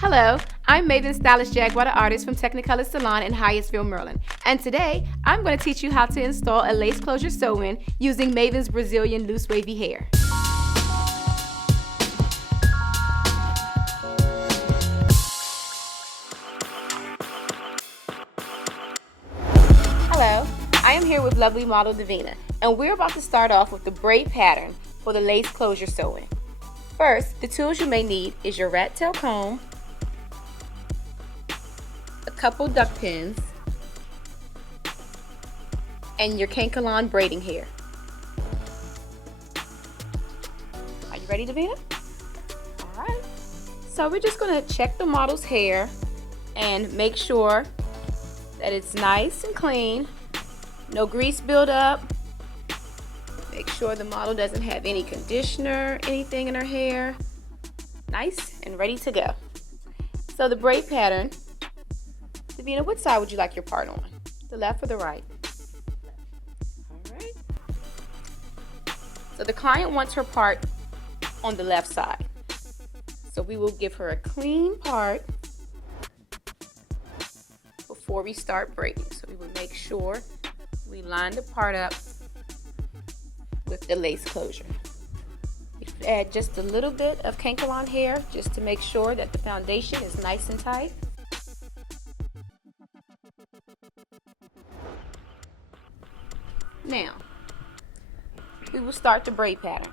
Hello, I'm Mayvenn stylist JaguarDaArtist from Technicolor Salon in Hyattsville, Maryland. And today, I'm going to teach you how to install a lace closure sew-in using Mayvenn's Brazilian loose wavy hair. Hello, I am here with lovely model Davina, and we're about to start off with the braid pattern for the lace closure sew-in. First, the tools you may need is your rat tail comb, a couple duck pins, and your cankalon braiding hair. Are you ready, Davina? Alright. So we're just going to check the model's hair and make sure that it's nice and clean. No grease buildup. Make sure the model doesn't have any conditioner, anything in her hair. Nice and ready to go. So the braid pattern, Davina, what side would you like your part on? The left or the right? Alright. So the client wants her part on the left side. So we will give her a clean part before we start braiding. So we will make sure we line the part up with the lace closure. We add just a little bit of cankalon hair just to make sure that the foundation is nice and tight. Now, we will start the braid pattern.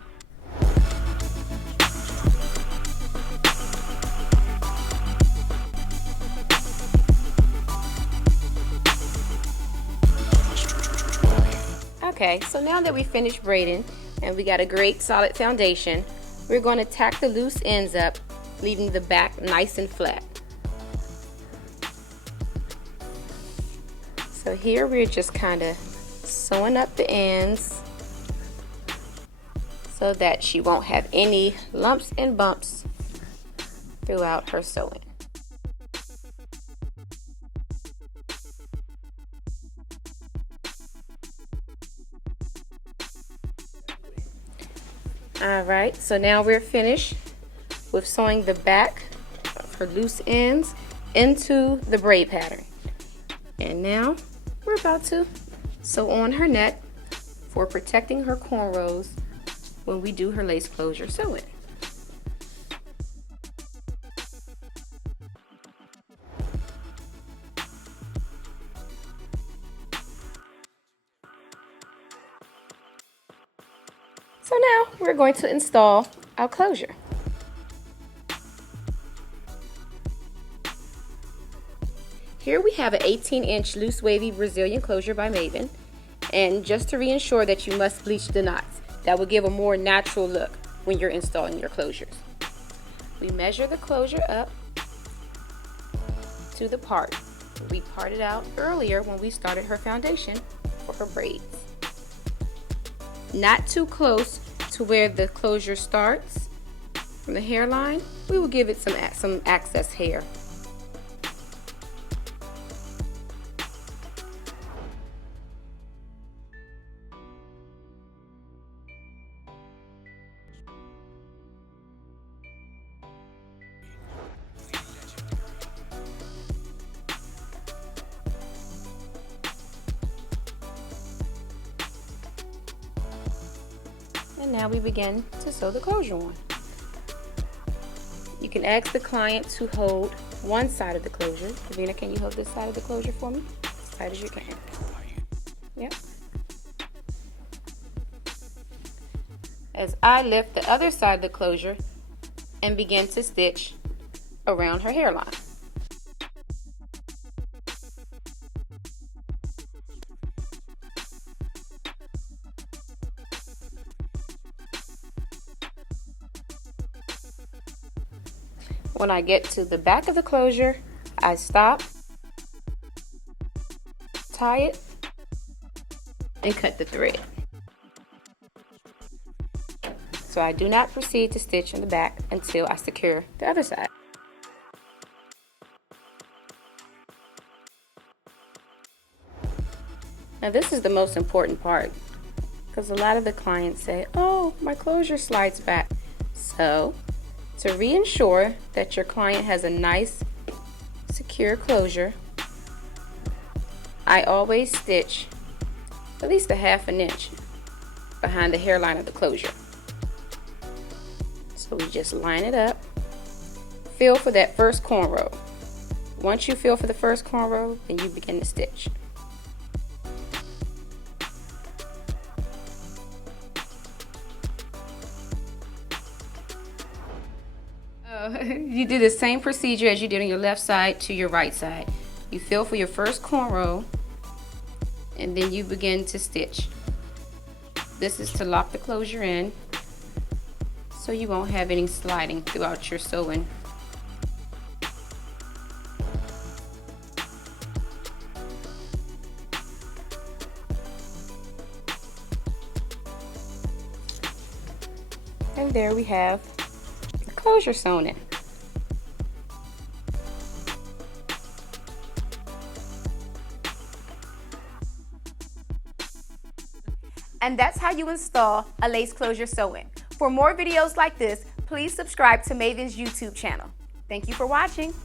Okay, so now that we finished braiding and we got a great solid foundation, we're going to tack the loose ends up, leaving the back nice and flat. So here we're just kind of sewing up the ends so that she won't have any lumps and bumps throughout her sewing. Alright, so now we're finished with sewing the back of her loose ends into the braid pattern. And now we're about to sew on her neck for protecting her cornrows when we do her lace closure sewing. So now we're going to install our closure. Here we have an 18-inch loose wavy Brazilian closure by Mayvenn, and just to reassure that you must bleach the knots. That will give a more natural look when you're installing your closures. We measure the closure up to the part. We parted out earlier when we started her foundation for her braids. Not too close to where the closure starts from the hairline. We will give it some excess hair. And now we begin to sew the closure on. You can ask the client to hold one side of the closure. Davina, can you hold this side of the closure for me? As tight as you can. Yep. As I lift the other side of the closure and begin to stitch around her hairline. When I get to the back of the closure, I stop, tie it, and cut the thread. So I do not proceed to stitch in the back until I secure the other side. Now this is the most important part, because a lot of the clients say, oh, my closure slides back. So To re-ensure that your client has a nice, secure closure, I always stitch at least a ½ inch behind the hairline of the closure. So we just line it up. Feel for that first cornrow. Once you feel for the first cornrow, then you begin to stitch. You do the same procedure as you did on your left side to your right side. You feel for your first cornrow, and then you begin to stitch. This is to lock the closure in, so you won't have any sliding throughout your sewing. And there we have the closure sewn in. And that's how you install a lace closure sew-in. For more videos like this, please subscribe to Mayvenn's YouTube channel. Thank you for watching.